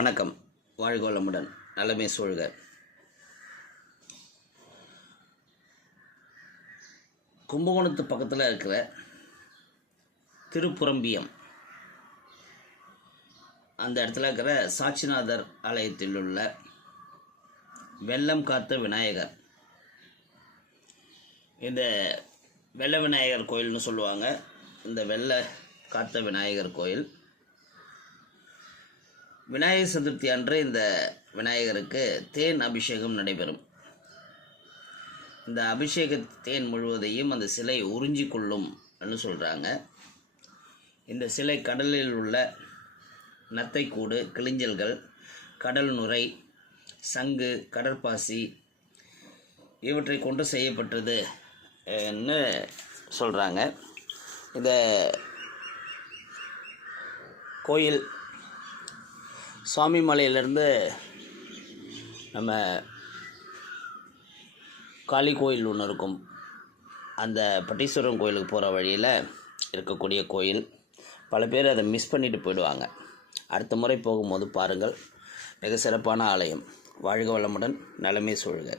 வணக்கம். வாழ்க வளமுடன், நலமே சூழ்க. கும்பகோணத்து பக்கத்தில் இருக்கிற திருப்புரம்பியம் அந்த இடத்துல இருக்கிற சாட்சிநாதர் ஆலயத்தில் உள்ள வெள்ளம் காத்த விநாயகர், இந்த வெள்ள விநாயகர் கோயில்னு சொல்லுவாங்க. இந்த வெள்ள காத்த விநாயகர் கோயில் விநாயகர் சதுர்த்தி அன்று இந்த விநாயகருக்கு தேன் அபிஷேகம் நடைபெறும். இந்த அபிஷேக தேன் முழுவதையும் அந்த சிலை உறிஞ்சி கொள்ளும் என்று சொல்கிறாங்க. இந்த சிலை கடலில் உள்ள நத்தைக்கூடு, கிளிஞ்சல்கள், கடல் நுரை, சங்கு, கடற்பாசி இவற்றை கொண்டு செய்யப்பட்டது என்று சொல்கிறாங்க. இந்த கோயில் சுவாமிமலையிலேருந்து நம்ம காளி கோயில் ஒன்று இருக்கும், அந்த பட்டீஸ்வரம் கோயிலுக்கு போகிற வழியில் இருக்கக்கூடிய கோயில். பல பேர் அதை மிஸ் பண்ணிட்டு போயிடுவாங்க. அடுத்த முறை போகும்போது பாருங்கள், மிக சிறப்பான ஆலயம். வாழ்க வளமுடன், நலமே சூழ்க.